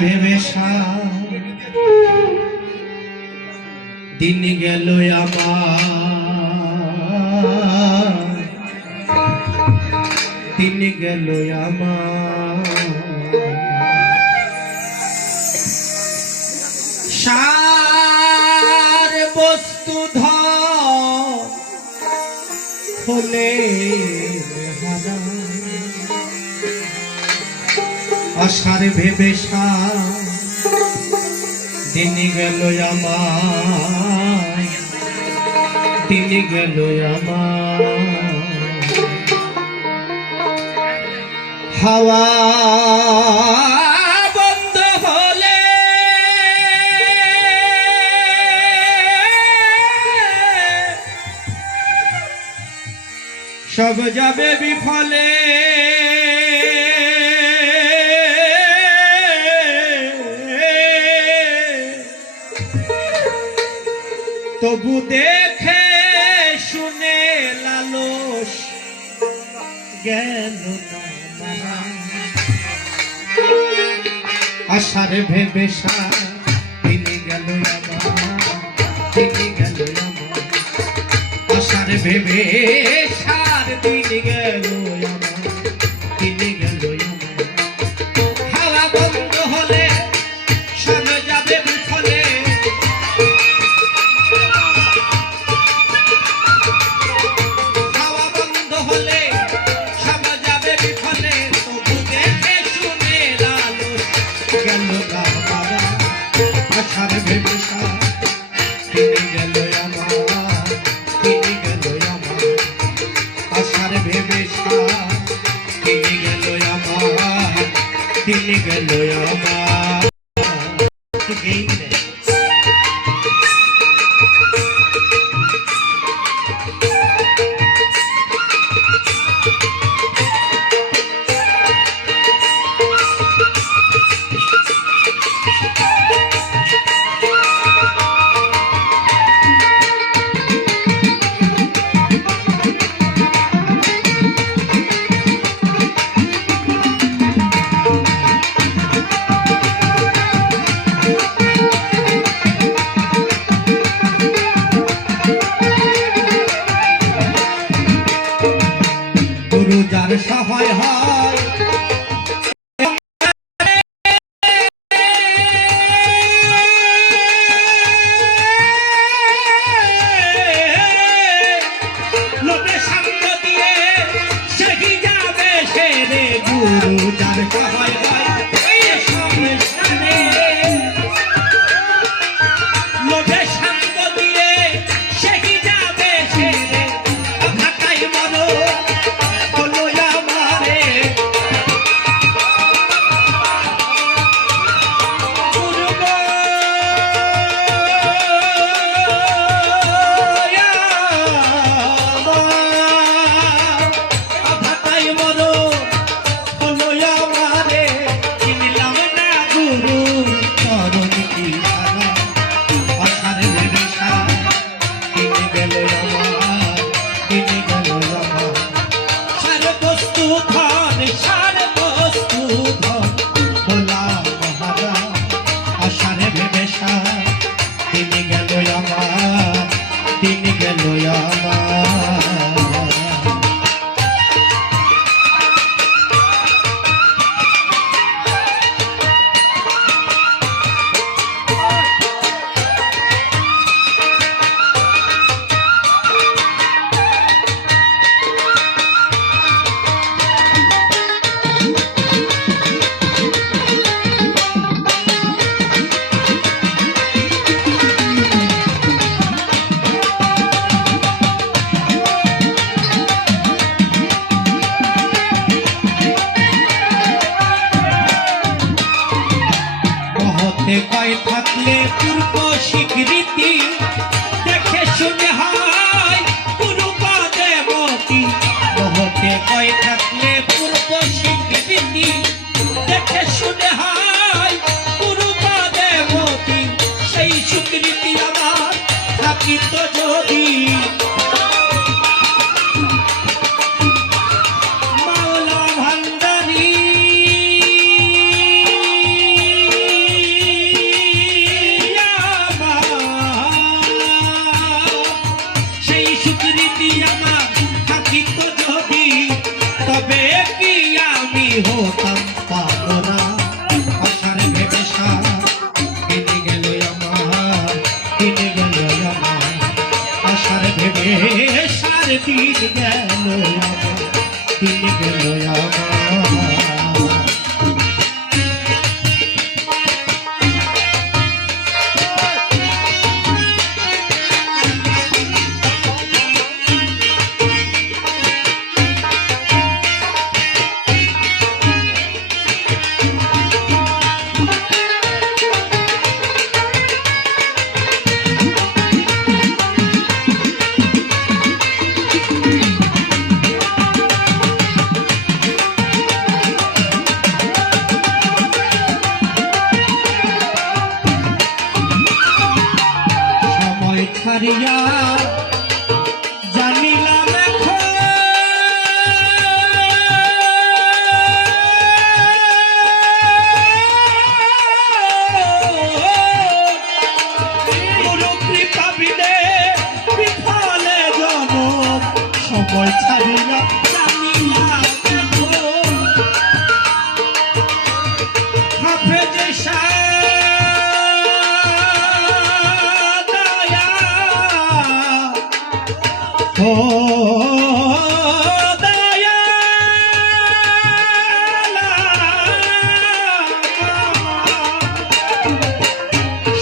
ভেবে দিন গেল আমার, দিন গেল আমার। সার বস্তু ধলে আশার ভেবে দিন গেল আমার, দিন গেল আমার। হাওয়া বন্ধ হলে সব যাবে বিফলে, তবু দেখে শুনে লালস গেল না। আশার ভেবে দিন গেল আমার, দিন গেল আমার। আশার ভেবে দিন গেল আমার, দিন গেল আমার। হাওয়া বন্ধ হলে সব যাবে বিফলে, আশার ভেবে দিন গেল আমার, দিন গেল আমার। আশার ভেবে দিন গেল আমার, দিন গেল আমার। যার সহায় হয় লোকে সঙ্গ দিয়ে সেগি যাবে সে রে গুরু। যার সহায় হয় লোকে সঙ্গ দিয়ে সেগি যাবে সে রে। ভাটাই মনো পায়ে থাকলে পূর্ব স্বীকৃতি দেখে শুনে হয় পূর্ব দেবতী। বহতে পায়ে থাকলে পূর্ব স্বীকৃতি দেখে শুনে হয় পূর্ব দেবতী। সেই স্বীকৃতি আমার থাকিত যদি মাওলা ভান্ডারী থাকিত যদি তবে কি আমি হতাম পাগলা আশার ভেবে সার দিন গেল আমার দিন গেল আমার আশার ভেবে সার দিন গেল আমার দিন গেল আমার ছাড়িয়া জানিলাম এখন গুরু কৃপা বিনে বিফলে জনম সময় ছাড়িয়া জানিলাম এখন হাফেজে শাহ ও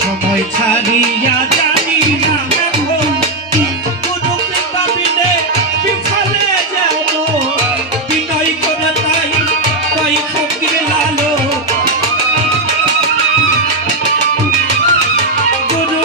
সময় ছাড়িয়া জানি না এখন কোনো কৃপা বিনে বিফলে যেন বিনয় করে তাই তাই ফকির লালো গুরু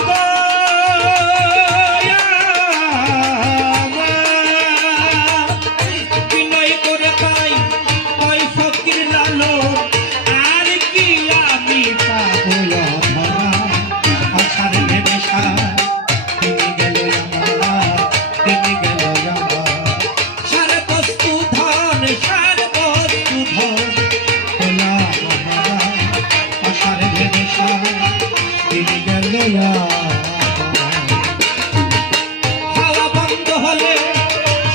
হাওয়া বন্ধ হলে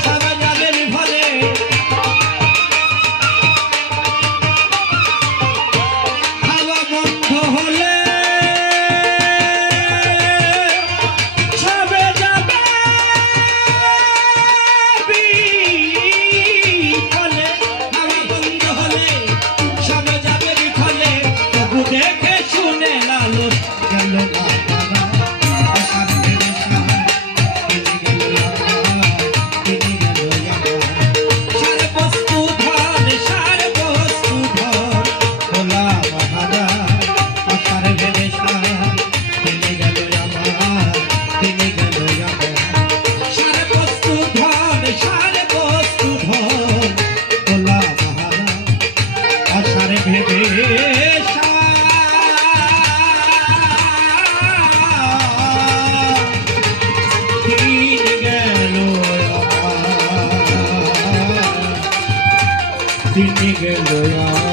সারা যাবেন ফলে হাওয়া বন্ধ হলে সবে যাবে ফলে হাওয়া বন্ধ হলে সবে যাবে ফলে তবু দেখে শুনে লালো গেল না দিন গেল